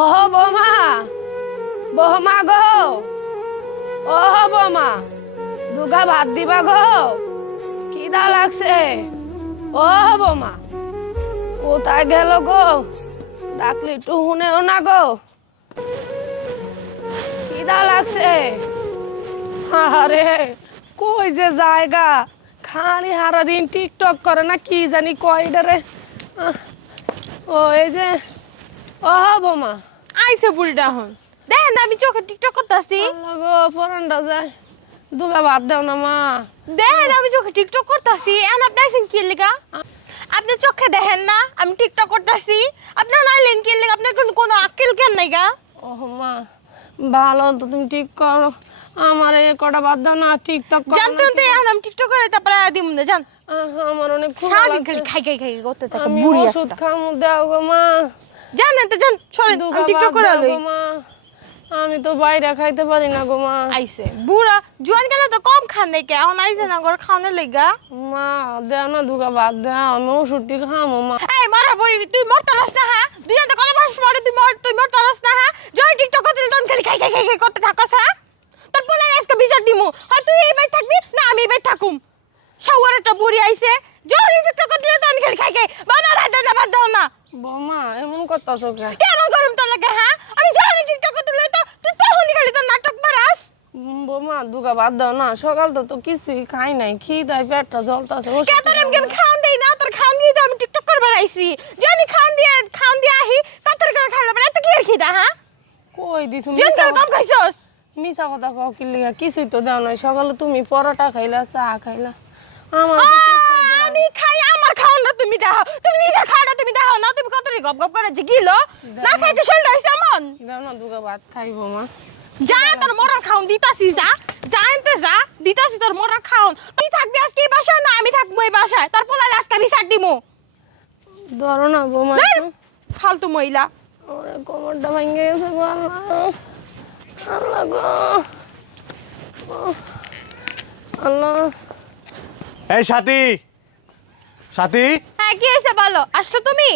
ও বৌমা, বৌমা গো, ও বৌমা, দুগা ভাত দিবা গো, খিদা লাগছে। ও বৌমা, কোথায় গেল গো? ডাকলি একটু শুনেও না গো, খিদা লাগছে। আরে কই যে জায়গা, খালি সারাদিন টিকটক করে না কি জানি কয় রে। ও এই যে, ও বৌমা, আইসে বুড়িটা হন দেখেন আমি চোখে টিকটক করতেছি। আল্লাহ গো পরানটা যায়, দুগা ভাত দাও না মা। দেখেন আমি চোখে টিকটক করতেছি। এখন আপনি আইসেন কি লেগা? আপনি চোখে দেখেন না আমি টিকটক করতেছি? আপনার নাইলেন কি লেগা? আপনার কোনো আক্কেল কেন নাই গা? ও মা, ভালো তো তুমি ঠিক করো, আমার এই কটা বাদ দাও না, টিকটক করো জানতেন তো এখন আমি টিকটক করে তারপরে দিম না জান। আমার অনেক ক্ষুধা সারাদিন লাগছে। খালি খাই খাই খাই করতে থাকে আমি বুড়ি ওষুধ একটা। খামু, দাও গো মা। জানেন তো জান সরেন দুগা আমি টিকটক ভাত করে দাও লই। গো মা, আমি তো বাইরে খাইতে পারি না গো মা। আইসে বুড়া জোয়ান গেলে তো কম খান নাই কে এখন আইসে না ঘর খাওয়ানোর লেগা। মা দাও না, দুগা ভাত দাও, আমি ওষুধটি খামো মা। এই মারা বড়ি তুই মরতারস না হ্যাঁ? দুইটা কলে মাস পরে তুই মরতারস না হ্যাঁ? জয় টিকটক করতে তখন খালি খাই খাই খাই খাই করতে থাকস হ্যাঁ? তোর বলে আজকে বিচার দিমু হয় তুই এই বাই থাকবি না আমি এই বাই থাকুম। শাওয়ার একটা বুড়ি আইছে জয় টিকটক করতে তখন খালি খাই খাই বাবা বাদ দাও না। বৌমা এমন করতাছো কে? কেন গরম তোর লাগে হ্যাঁ? আমি যখন টিকটক করতে লই তো তুই তখনই খালি তোর নাটক মারাস। বৌমা দুগা ভাত দাও না, সকাল তো কিছুই খাই নাই, খিদায় পেটটা জ্বলতাছে। কে তোর আমি খাওন দেই না তোর খাওন দিয়ে তো আমি টিকটক করবার আইছি। যখন খাওন দিয়ে আহি তাড়াতাড়ি করে খাইলে এত কি আর খিদা হ্যাঁ? কই দিছো? যখন কম খাইছস মিছা কথা কও কি লিগা? কিছুই তো দাও নাই, সকালে তুমি পরোটা খাইলা, চা খাইলা, আমার তো কিছুই দাও নাই। আমি খাই আমার খাও না তুমি দেখো তুমি নিজের খাওয়াটা তুমি দেখো না তুমি কত গপ গপ করে যে গিলো না খাই কি শরীর হইছে এমন। দাও না, দুগা ভাত খাইবো মা। যা তোর মরার খাওন দিতাছি যা যা এনতে যা দিতাছি তোর মরার খাওন। তুই থাকবি আজকে এই বাসায় না আমি থাকবো এই বাসায় তার পোলালে আজকে আমি ছাড় দিমু। ধরো না বৌমা ধর, একটু। ফালতু মহিলা। ওরে কোমরটা ভেঙে গেছে গো, আল্লাহ আল্লাহ গো, আল্লাহ। এই সাথী, সাথী, হ্যাঁ কি হয়েছে বলো আসছো তুমি?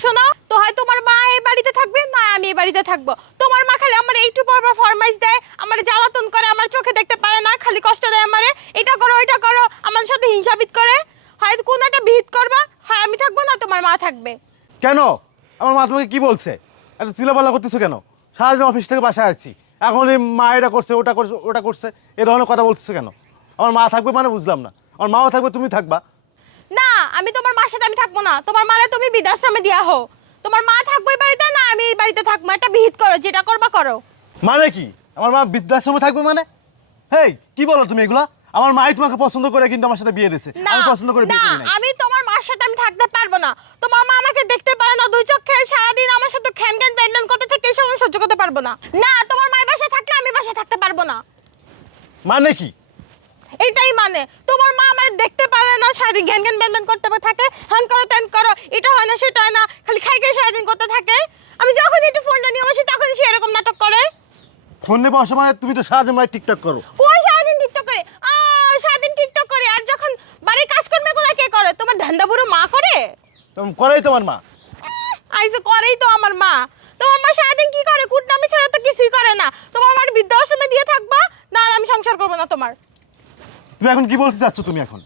শোনো তো হয় তোমার মা এই বাড়িতে থাকবে না আমি এই বাড়িতে থাকবো। তোমার মা খালি আমার একটু পর পর ফরমাইশ দেয়, আমার জ্বালাতন করে, আমার চোখে দেখতে পারে না, খালি কষ্ট দেয় আমারে, এটা করো ওইটা করো, আমার সাথে হিংসাবিদ করে। হয় কোন একটা বিহিত করবা, হয় আমি থাকবো না তোমার মা থাকবে। কেন? আমার মা তোমাকে কি বলছে? এত চিলাপালা করতেছো কেন? সারাদিন অফিস থেকে বাসায় আছি, এখন এই মা এটা করছে ওটা করছে ওটা করছে এ ধরনের কথা বলতেছো কেন? আমার মা থাকবে মানে বুঝলাম না। আমার মাও থাকবে, তুমি থাকবা? না আমি তোমার মার সাথে আমি থাকবো না, তোমার মারে তুমি বৃদ্ধাশ্রমে দিয়া হো। তোমার মা থাকবো এই বাড়িতে না আমি এই বাড়িতে থাকবো, একটা বিহিত করো যেটা করবা করো। মানে কি আমার মা বৃদ্ধাশ্রমে থাকবে মানে? হেই কি বলো তুমি এগুলা? আমার মাই তোমাকে পছন্দ করে কিন্তু আমার সাথে বিয়ে দিয়েছে, না আমি পছন্দ করে বিয়ে না করি নাই। আমি তোমার মার সাথে আমি থাকতে পারবো না। তোমার মা আমাকে দেখতে পারে না দুই চোখে, সারাদিন আমার সাথে খ্যান খ্যান প্যান করতে থাকে, এই সময় সহ্য করতে পারবো না। না তোমার মায়ের বাসায় থাকলে আমি বাসায় থাকতে পারবো না। মানে কি? এটাই মানে তোমার মা আমার দেখতে পারে না, সারাদিন জ্ঞান জ্ঞান ব্যান করতে থাকে, হ্যান করো ত্যান করো, এটা হয় না সেটা হয় না, খালি খাই খাই সারাদিন করতে থাকে। আমি যখন একটু ফোনটা নিয়ে বসি তখন সে এরকম নাটক করে। ফোন নেবো অসময় তুমি তো সারাদিন মানে টিকটক করো। কই সারাদিন টিকটক করে? সারাদিন টিকটক করে আর যখন বাড়ির কাজকর্মগুলো কে করে? তোমার ধান্দা বুড়ো মা করে। করেই তোমার মা। আইসে করেই তো আমার মা। তোমার মা সারাদিন কি করে? কুটনামি ছাড়া তো কিছুই করে না। তোমার মার বৃদ্ধাশ্রমে দিয়ে থাকবা না আমি সংসার করবো না তোমার। তুমি এখন কি বলতে চাচ্ছ? তুমি এখন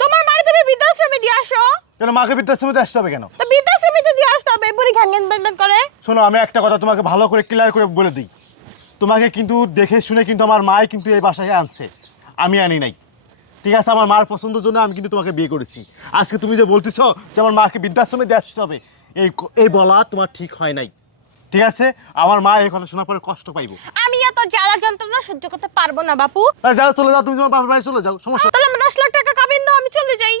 তোমার মারে তুমি বৃদ্ধাশ্রমে দিয়ে আসো। কেন মাকে বৃদ্ধাশ্রমে আসতে হবে কেন? তো বৃদ্ধাশ্রমে তো দিয়ে আসতে হবে, বুড়ি ঘ্যান ঘ্যান ব্যান করে। শোনো, আমি একটা কথা তোমাকে ভালো করে ক্লিয়ার করে বলে দিই, তোমাকে কিন্তু দেখে শুনে কিন্তু আমার মাই কিন্তু এই বাসায় আনছে, আমি আনি নাই। ঠিক আছে? আমার মার পছন্দের জন্য আমি কিন্তু তোমাকে বিয়ে করেছি। আজকে তুমি যে বলতেছো যে আমার মাকে বৃদ্ধাশ্রমে দিয়ে আসতে হবে, এই বলা তোমার ঠিক হয় নাই। ঠিক আছে? আমার মা এই কথা শোনার পরে কষ্ট পাইবো। আমি এত জ্বালা যন্ত্রণা সহ্য করতে পারবো না বাপু। যাও, চলে যাও, তুমি তোমার বাবার বাড়ি চলে যাও, সমস্যা। তাহলে আমি 10 লাখ টাকা কাবিন দাও আমি চলে যাই।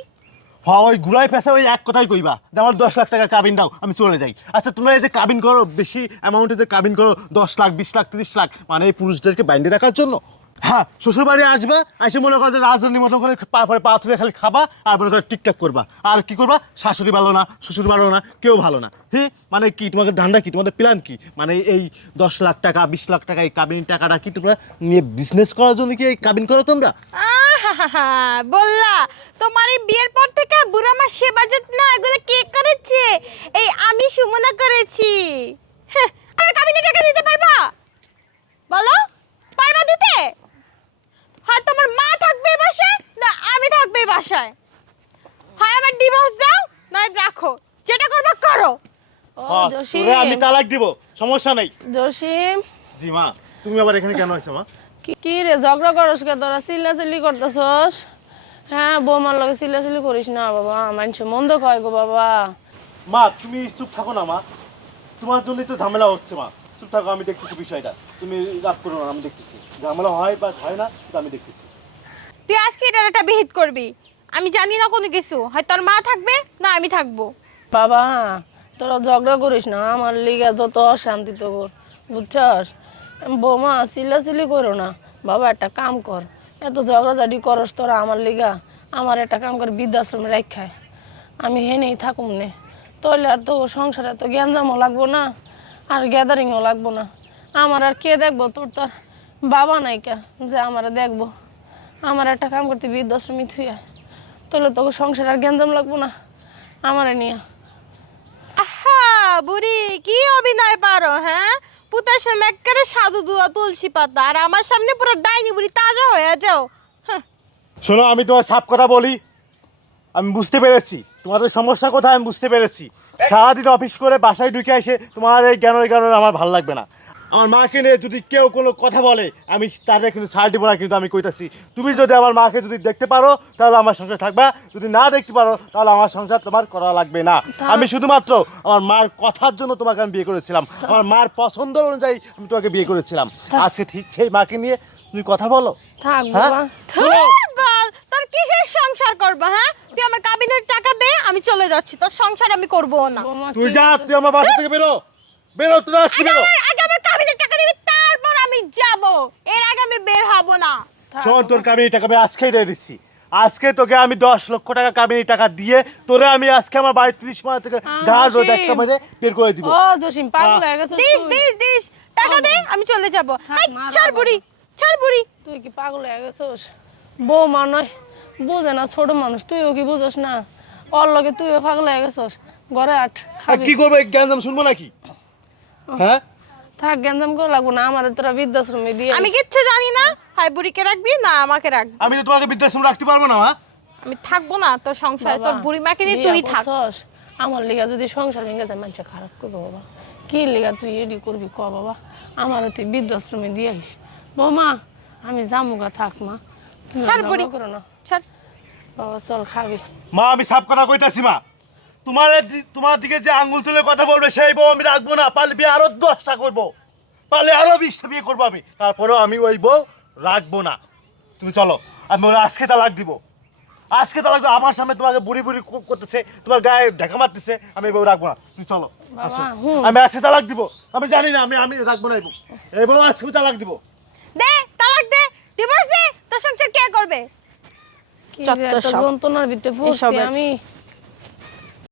হ্যাঁ, ওই ঘুরাই পেশা ওই এক কথাই কইবা যে আমার 10 লাখ টাকা কাবিন দাও, আমি চলে যাই। আচ্ছা, তোমরা এই যে কাবিন করো, বেশি অ্যামাউন্টে যে কাবিন করো, 10 লাখ 20 লাখ 30 লাখ, মানে এই পুরুষদেরকে বাইন্ডে রাখার জন্য। হ্যাঁ, শ্বশুর বাড়ি আসবা, এসে মনে করো যে রাজধানীর মতো করে পরে পা তুলে খালি খাবা আর মনে করো টিকটক করবা। আর কি করবা? শাশুড়ি ভালো না, শ্বশুর ভালো না, কেউ ভালো না। হ্যাঁ, মানে কি তোমাদের ধান্দা কি? তোমাদের প্ল্যান কি? মানে এই 10 লাখ টাকা 20 লাখ টাকা এই কাবিন টাকাটা কি তোমরা নিয়ে বিজনেস করার জন্য কি এই কাবিন করো তোমরা? বললা তোমার এই বিয়ের পর থেকে বুড়া মা সেবা যত্ন এগুলো কে করেছে? এই আমি সুমনা করেছি। আর বলো, পারবা দিতে? হয় তোমার মা থাকবে এই বাসায়, না আমি থাকবে এই বাসায়। হয় আমার ডিভোর্স দাও, না রাখো, যেটা করবা করো। ও হ্যাঁ, জসিম, তোরে আমি তালাক দিব, সমস্যা নেই। জসিম জি মা, তুমি আবার এখানে কেন আছো মা? কি রে ঝগড়া করস কে তোরা? চিল্লাচিল্লি করতেছস? হ্যাঁ, বৌমার লগে চিল্লাচিল্লি করিস না বাবা, মানুষে মন্দ কয় গো বাবা। মা তুমি চুপ থাকো না মা, তোমার জন্যই তো ঝামেলা হচ্ছে মা। চুপ থাকো, আমি দেখতেছি বিষয়টা, তুমি রাগ করো না, আমি দেখতেছি। ঝামেলা হয় বা হয় না সেটা আমি দেখতেছি। তুই আজকে এটার একটা বিহিত করবি। আমি জানি না কোনো কিছু, হয় তোর মা থাকবে না আমি থাকবো। বাবা তোরা ঝগড়া করিস না, আমার লিগা যত অশান্তি তো বুঝছস। বৌমা চিল্লাচিল্লি করো না বাবা, একটা কাম কর। এত ঝগড়াঝাটি করস তোরা আমার লিগা, আমার একটা কাম করে বৃদ্ধাশ্রমে রাখায় আমি হেনেই থাকুম নে। তাহলে আর তো সংসারে তো গ্যাঞ্জামও লাগবো না, আর গ্যাদারিংও লাগবো না। আমার আর কে দেখবো? তোর তো আর বাবা নাই কে যে আমার দেখবো। আমার একটা কাম করতে বৃদ্ধাশ্রমে থুয়া, তাহলে তোকে সংসার আর গ্যাঞ্জাম লাগবো না আমারে নিয়ে। আহা বুড়ি, কি অভিনয় পারো হ্যাঁ? পুতার সামনে একেবারে সাধু দুয়া তুলসী পাতা, আর আমার সামনে পুরো ডাইনি বুড়ি তাজা হয়ে যাও। হ্যাঁ। শোনো, আমি তোমার সাপ কথা বলি, আমি বুঝতে পেরেছি তোমাদের সমস্যা কোথায়, আমি বুঝতে পেরেছি। সারাদিন অফিস করে বাসায় ঢুকে এসে তোমার এই জ্ঞানের কারণে আমার ভালো লাগবে না। আমার মাকে নিয়ে যদি কেউ কোনো কথা বলে আমি তাদের কিন্তু ছাড় দিব না, কিন্তু আমি কইতাছি তুমি যদি আমার মাকে যদি দেখতে পারো তাহলে আমার সংসার থাকবা, যদি না দেখতে পারো তাহলে আমার সংসার তোমার করা লাগবে না। আমি শুধুমাত্র আমার মার কথার জন্য তোমাকে আমি বিয়ে করেছিলাম, আমার মার পছন্দ অনুযায়ী আমি তোমাকে বিয়ে করেছিলাম। আজকে ঠিক সেই মাকে নিয়ে তুমি কথা বলো। থাক হ্যাঁ? বাবা। ধুর বল, তোর কিসের সংসার করবা হ্যাঁ? তুই আমার কাবিনের টাকা দে, আমি চলে যাচ্ছি, তোর সংসার আমি করবো না। বৌমা, তুই কি যা, তুই আমার বাসা থেকে বেরো, বেরো, তুই আজকে বেরো। আগে আমার কাবিনের টাকা দিবি, তারপর আমি যাব। এর আগে আমি বের হব না। থাক শোন, তোর বাবা। কামিনী টাকা আমি আজকেই দিয়ে দিচ্ছি। আজকে তোকে আমি 10 লক্ষ টাকা কামিনী টাকা দিয়ে তোরে আমি আজকে আমার বাড়ি 30 মাস থেকে ধার রোড একটা মেরে বের করে দিব। ও জসিম, পাগল হয়ে গেছিস দিস তুই? দিস দিস, টাকা দে, আমি চলে যাব। থাক, এই মা, ছাড় বাবা। বুড়ি, ছাড় বুড়ি। তুই কি পাগল হয়ে গেছিস? বৌমা নয়, বুঝে না ছোট মানুষ, তুইও কি বুঝস না? ওর লগে তুইও পাগল হয়ে গেছিস। ঘরে আট আর খাবি। কি করবো, এই জ্ঞানজাম শুনবো নাকি? হ্যাঁ, থাক, গ্যাঞ্জাম করে লাগবো না, আমার তোরা বৃদ্ধাশ্রমে দিয়ে আমি দিস। কিচ্ছু জানি না, হয় বুড়িকে রাখবি না আমাকে রাখবি। আমি তো তোমাকে বৃদ্ধাশ্রম রাখতে পারবো না মা। আমি থাকবো না তোর সংসারে, বাবা, তোর বুড়ি মাকে নিয়ে বিয়া তুই থাক। করছস, আমার লিগা যদি সংসার ভেঙে যায় মানুষ খারাপ করবো বাবা। কি লিগা তুই এডি করবি ক বাবা? আমার তুই বৃদ্ধাশ্রমে দিয়ে আইস। বৌমা আমি জামুগা, থাক মা, তুমি ছাড় ঝগড়া বুড়ি, করো না। ছাড়। বাবা চল খাবি। মা আমি সাপ কথা কইতাছি মা, তোমার দিকে যে আঙ্গুল তুলে কথা বলবে সেই বউ আমি রাখবো না। পারলে বিয়ে আরো 10টা করবো, পারলে আরো 20টা বিয়ে করবো আমি, তারপরেও আমি ওই বউ রাখবো না। তুমি চলো, আমি ওরা আজকে তালাক দিব, আজকে তালাক দিব। আমার সামনে তোমাকে বুড়ি বুড়ি করতেছে, তোমার গায়ে ঢাকা মারতেছে, আমি এই বউ রাখবো না। তুমি চলো, বাবা, আসো। হুম। আমি আজকে তালাক দিব, আমি জানি না, আমি রাখবো না এই বউ, এই বউ আজকে আমি তালাক দিব। দে তালাক দে, ডিভোর্স দে, তোর সংসার কে করবে? কি যে চত্বর একটা সব। যন্ত্রণার ভিতরে পড়ছি এসবের। আমি।